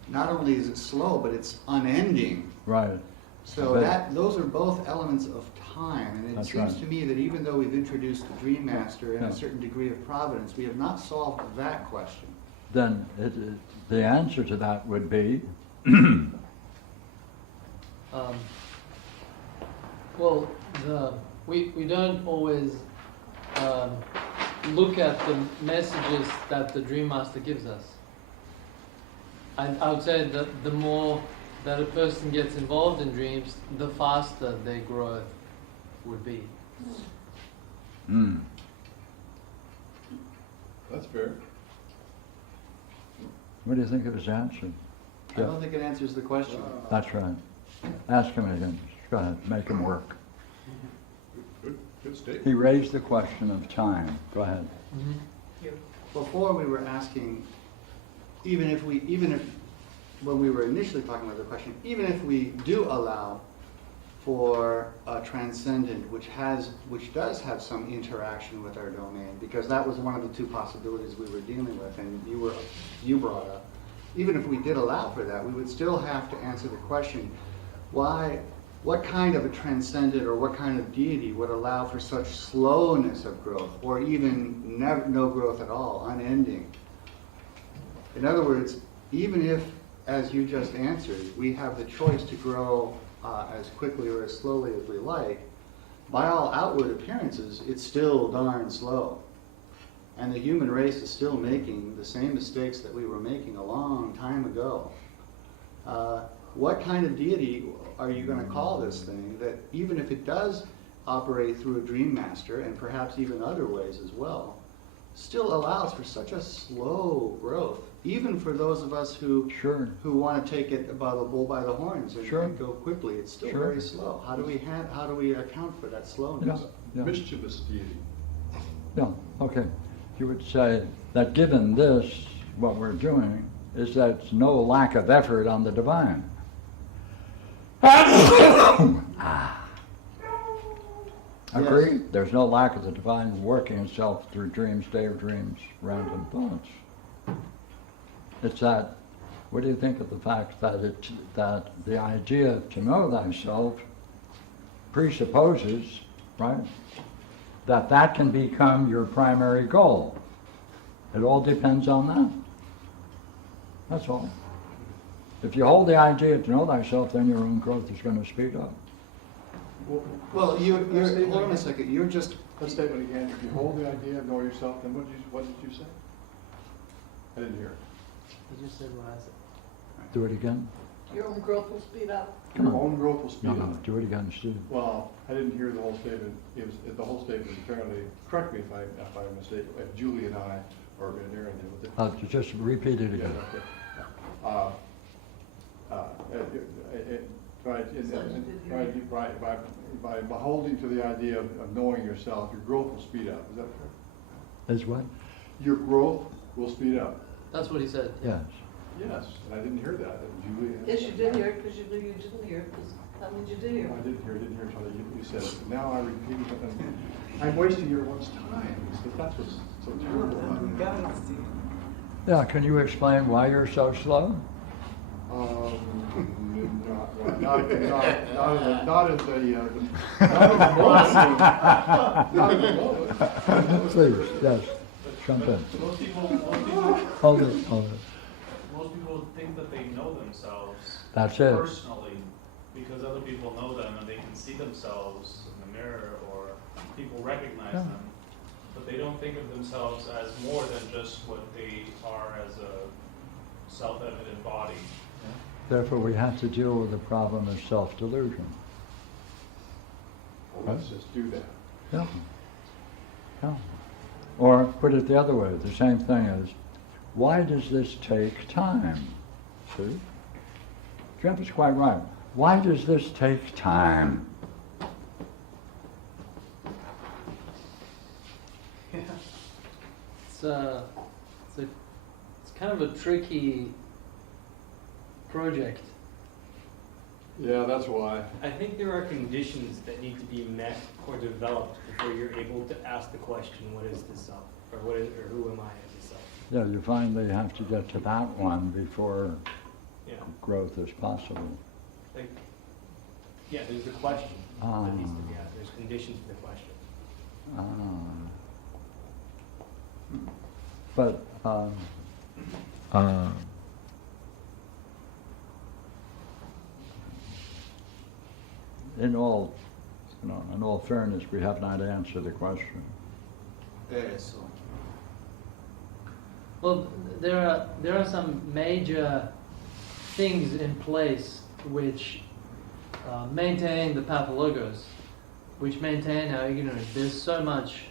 not only is it slow, but it's unending. Right. So But- those are both elements of time, and it That's seems right. to me that even though we've introduced the Dream Master and Yeah. a certain degree of providence, we have not solved that question. Then the answer to that would be, Well, we don't always look at the messages that the Dream Master gives us. I would say that the more that a person gets involved in dreams, the faster their growth would be. Hmm. That's fair. What do you think of his answer? I don't think it answers the question. That's right. Ask him again. Go ahead, make him work. Good statement. He raised the question of time. Go ahead. Before we were asking, even if, when we were initially talking about the question, even if we do allow for a transcendent, which does have some interaction with our domain, because that was one of the two possibilities we were dealing with, and you brought up. Even if we did allow for that, we would still have to answer the question, what kind of a transcendent or what kind of deity would allow for such slowness of growth, or even no growth at all, unending? In other words, even if, as you just answered, we have the choice to grow as quickly or as slowly as we like, by all outward appearances, it's still darn slow. And the human race is still making the same mistakes that we were making a long time ago. What kind of deity are you going to call this thing that, even if it does operate through a dream master, and perhaps even other ways as well, still allows for such a slow growth, even for those of us who want to take it by the bull by the horns and go quickly? It's still very slow. How do we account for that slowness? Mischievous deity. Yeah, okay. You would say that given this, what we're doing is that it's no lack of effort on the divine. Agree? Yes. There's no lack of the divine working itself through dreams, daydreams, random thoughts. It's that, what do you think of the fact that that the idea to know thyself presupposes, right, that can become your primary goal? It all depends on that. That's all. If you hold the idea to know thyself, then your own growth is going to speed up. Well, hold on a second. You're just... That statement again. If you hold the idea of know yourself, then what did you say? I didn't hear. You just said what I said. Do it again. Your own growth will speed up. Your own growth will speed up. No, do it again, Steve. Well, I didn't hear the whole statement. The whole statement apparently, correct me if I'm mistaken, if Julie and I, or Aaron did with it. Just repeat it again. Yeah, okay. By holding to the idea of knowing yourself, your growth will speed up. Is that correct? Is what? Your growth will speed up. That's what he said. Yes. Yes, and I didn't hear that. And Julie. Yes, you did hear it, because you knew you didn't hear it, because that means you did hear I it. didn't hear it until you said it. Now I repeat it, and I'm wasting everyone's time. That's what's so terrible about it. Yeah, can you explain why you're so slow? Not in the moment. Please, yes, jump in. Most people Hold it. most people think that they know themselves That's it. personally because other people know them and they can see themselves in the mirror or people recognize them, but they don't think of themselves as more than just what they are as a self-evident body. Therefore, we have to deal with the problem of self-delusion. Well, let's just do that. Yeah. Yeah. Or put it the other way, the same thing is, why does this take time? See? Jeff is quite right. Why does this take time? It's kind of a tricky project. Yeah, that's why. I think there are conditions that need to be met or developed before you're able to ask the question, what is the self? Or who am I as a self? Yeah, you find that you have to get to that one before growth is possible. Like, yeah, there's the question that needs to be asked. There's conditions for the question. But in all fairness, we have not answered the question. Well, there are some major things in place which maintain the pathologos, which maintain our ignorance. There's so much.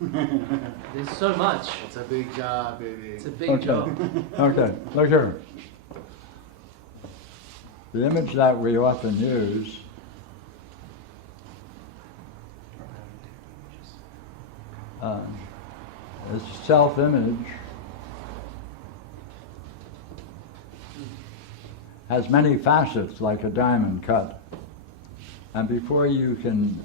There's so much. It's a big job, baby. It's a big job. Okay, look here. The image that we often use is self-image. Has many facets like a diamond cut. And before you can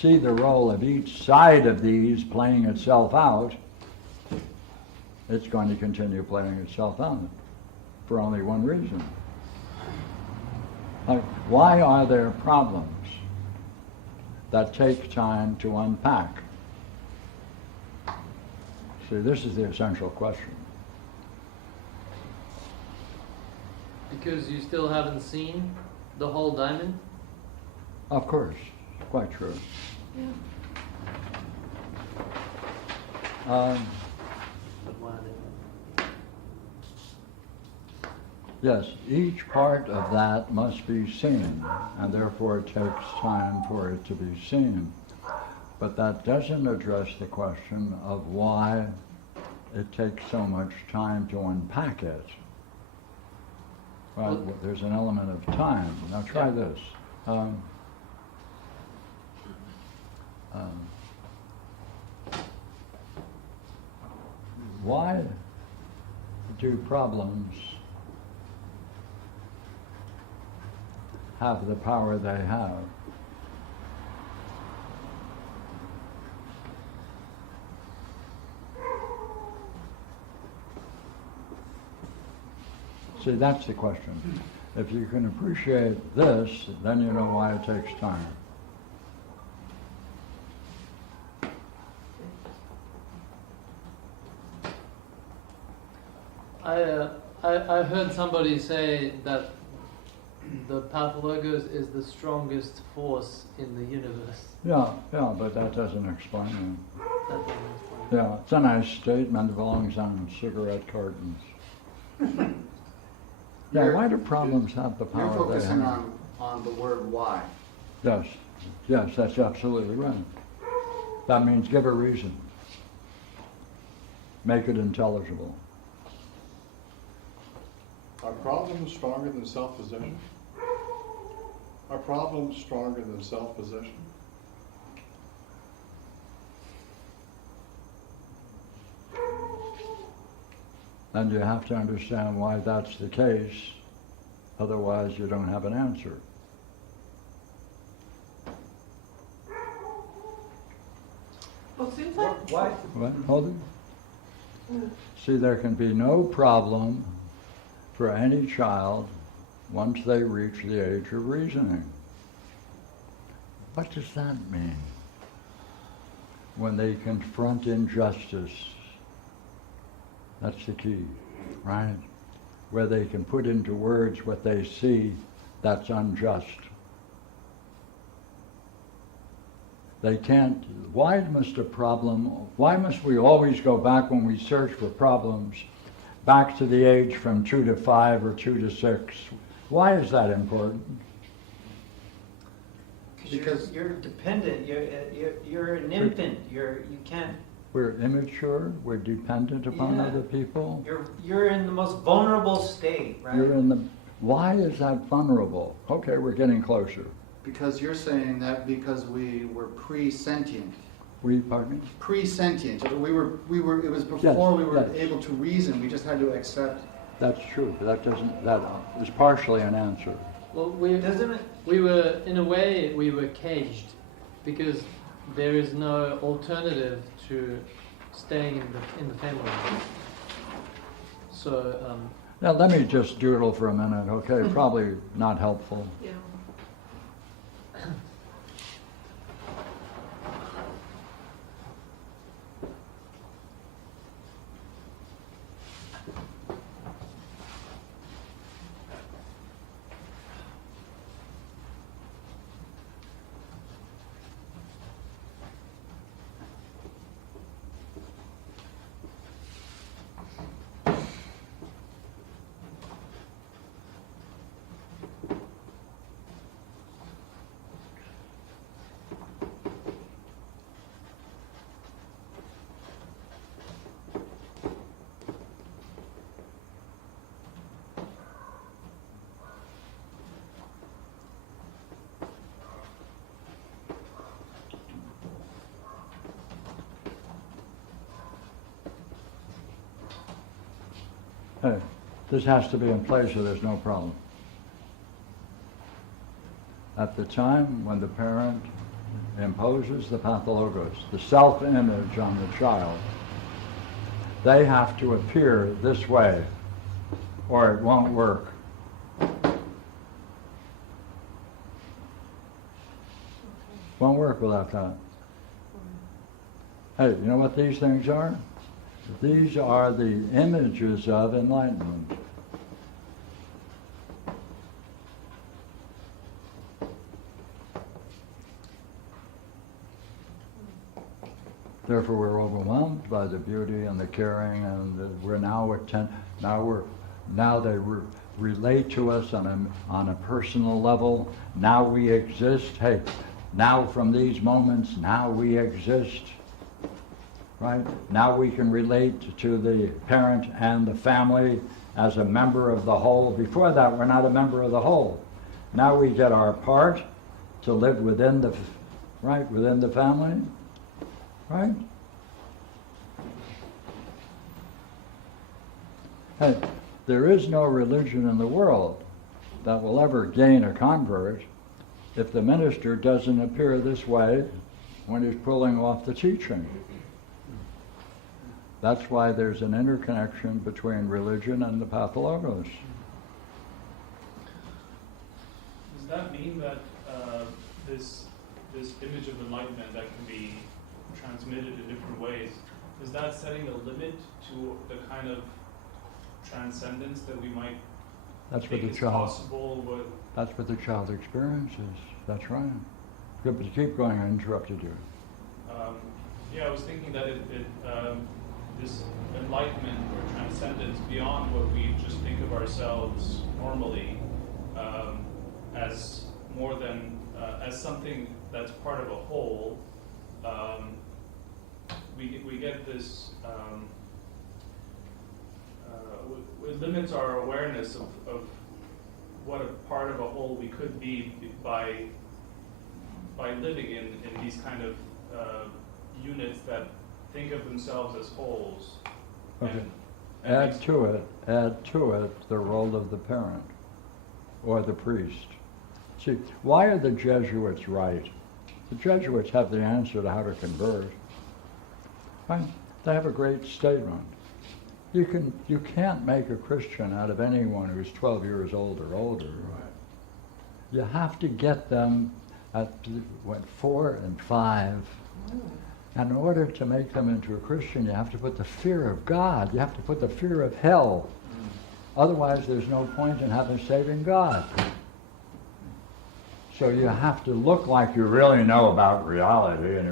see the role of each side of these playing itself out, it's going to continue playing itself out for only one reason. Like, why are there problems that take time to unpack? See, this is the essential question. Because you still haven't seen the whole diamond? Of course, quite true. But why then? Yes, each part of that must be seen, and therefore it takes time for it to be seen. But that doesn't address the question of why it takes so much time to unpack it. Well, there's an element of time. Now try this. Why do problems have the power they have? See, that's the question. If you can appreciate this, then you know why it takes time. I heard somebody say that the pathologos is the strongest force in the universe. Yeah, but that doesn't explain it. That doesn't explain. Yeah, it's a nice statement, it belongs on cigarette cartons. Yeah, You're- why do problems have the You're power they focusing have? on the word why. Yes, that's absolutely right. That means give a reason. Make it intelligible. Are problems stronger than self-possession? Are problems stronger than self-possession? And you have to understand why that's the case, otherwise you don't have an answer. Well, it seems like, Why? What, hold it. See, there can be no problem for any child once they reach the age of reasoning. What does that mean? When they confront injustice, that's the key, right? Where they can put into words what they see that's unjust. They can't, why must we always go back when we search for problems, back to the age from 2 to 5 or 2 to 6? Why is that important? Because you're dependent. You're an infant. You can't. We're immature, we're dependent upon Yeah. other people. You're in the most vulnerable state, right? Why is that vulnerable? Okay, we're getting closer. Because you're saying that because we were pre-sentient. Pardon me? Pre-sentient. It was before we were yes. able to reason. We just had to accept. That's true, but that is partially an answer. Well, Doesn't it? we were, in a way, we were caged because there is no alternative to staying in the family. So, Now let me just doodle for a minute, okay? Probably not helpful. yeah. Hey, this has to be in place or there's no problem. At the time when the parent imposes the pathologos, the self-image on the child, they have to appear this way or it won't work. Won't work without that. Hey, you know what these things are? These are the images of enlightenment. Therefore, we're overwhelmed by the beauty and the caring, and we're now now they relate to us on a personal level. Now we exist. Hey, now from these moments, now we exist. Right? Now we can relate to the parent and the family as a member of the whole. Before that, we're not a member of the whole. Now we get our part to live within the within the family. Right? Hey, there is no religion in the world that will ever gain a convert if the minister doesn't appear this way when he's pulling off the teaching. That's why there's an interconnection between religion and the pathologos. Does that mean that this image of enlightenment that can be transmitted in different ways, is that setting a limit to the kind of transcendence that we might think is possible? That's what the child experiences. That's right. Good, but keep going. I interrupted you. Yeah, I was thinking that this enlightenment or transcendence beyond what we just think of ourselves normally as more than as something that's part of a whole. We get this. It limits our awareness of what a part of a whole we could be by living in these kind of units that think of themselves as wholes. Okay. Add to it the role of the parent or the priest. See, why are the Jesuits right? The Jesuits have the answer to how to convert. Right? They have a great statement. You can't make a Christian out of anyone who's 12 years old or older. Right. You have to get them at 4 and 5. And in order to make them into a Christian, you have to put the fear of God. You have to put the fear of hell. Otherwise, there's no point in having saving God. So you have to look like you really know about reality, and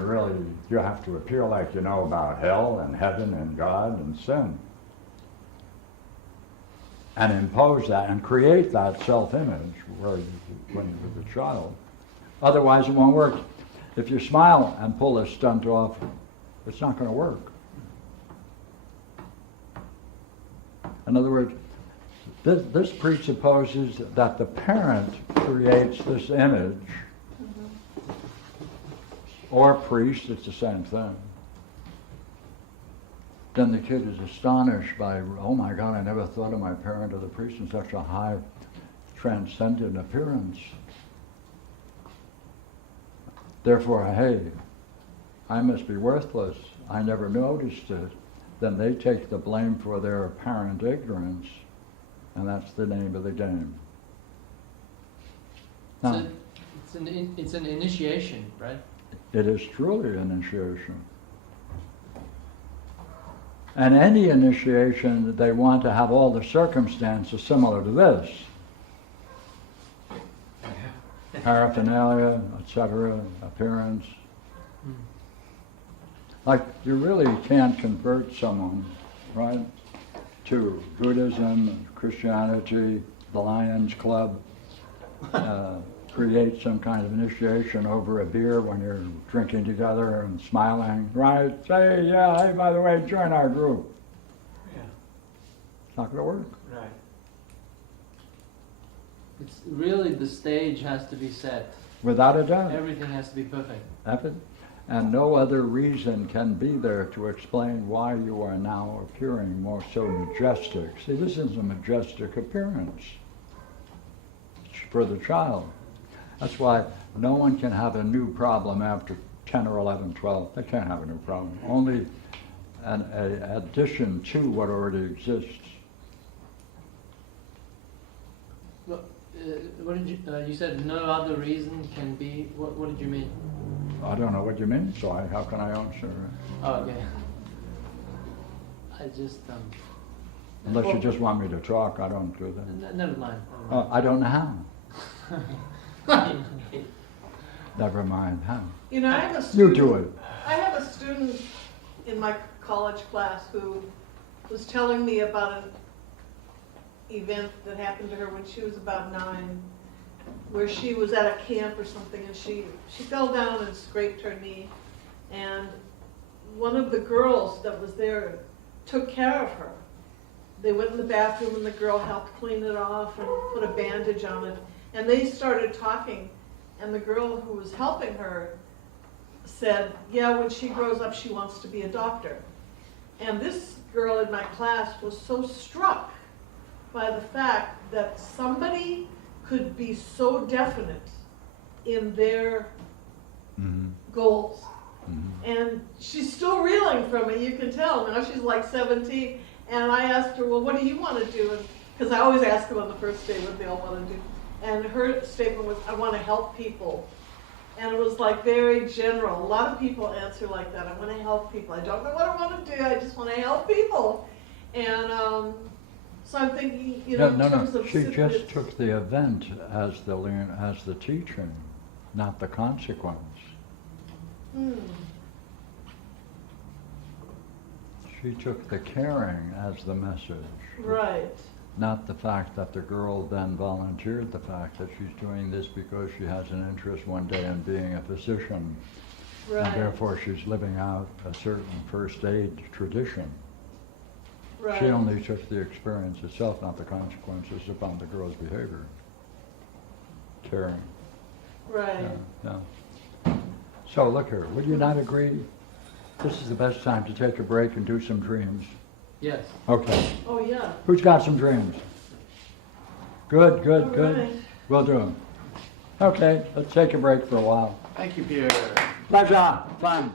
you have to appear like you know about hell and heaven and God and sin. And impose that and create that self-image when you're the child. Otherwise, it won't work. If you smile and pull a stunt off, it's not going to work. In other words, this presupposes that the parent creates this image, or priest, it's the same thing. Then the kid is astonished by, oh my God, I never thought of my parent or the priest in such a high, transcendent appearance. Therefore, hey, I must be worthless. I never noticed it. Then they take the blame for their apparent ignorance, and that's the name of the game. Now, it's an initiation, right? It is truly an initiation. And any initiation, they want to have all the circumstances similar to this. Paraphernalia, etc., appearance. Like, you really can't convert someone, right, to Buddhism, Christianity, the Lions Club, create some kind of initiation over a beer when you're drinking together and smiling, right? Say, yeah, hey, by the way, join our group. Yeah. It's not going to work. Right. It's really, the stage has to be set. Without a doubt. Everything has to be perfect. and no other reason can be there to explain why you are now appearing more so majestic. See, this is a majestic appearance for the child. That's why no one can have a new problem after 10 or 11, 12. They can't have a new problem. Only an addition to what already exists. What, what did you said no other reason can be, what did you mean? I don't know what you mean, so how can I answer? Oh, okay. I just, Unless you just want me to talk, I don't do that. never mind. I don't know how. Never mind how. You know, I have a You student. do it. I have a student in my college class who was telling me about an event that happened to her when she was about 9, where she was at a camp or something, and she fell down and scraped her knee, and one of the girls that was there took care of her. They went in the bathroom and the girl helped clean it off and put a bandage on it, and they started talking, and the girl who was helping her said, yeah, when she grows up she wants to be a doctor. And this girl in my class was so struck by the fact that somebody could be so definite in their goals. And she's still reeling from it, you can tell. Now she's like 17, and I asked her, well, what do you want to do? Because I always ask them on the first day what they all want to do. And her statement was, I want to help people. And it was like very general. A lot of people answer like that. I want to help people. I don't know what I want to do. I just want to help people. And so I'm thinking, you know, in terms of She just took the event as the teaching, not the consequence. She took the caring as the message. Right. Not the fact that the girl then volunteered the fact that she's doing this because she has an interest one day in being a physician. Right. And therefore she's living out a certain first aid tradition. Right. She only took the experience itself, not the consequences upon the girl's behavior. Caring. Right. Yeah. So look here, would you not agree? This is the best time to take a break and do some dreams. Yes. Okay. Oh, yeah. Who's got some dreams? Good, good, All good. right. We'll do them. Okay, let's take a break for a while. Thank you, Pierre. Pleasure, fun.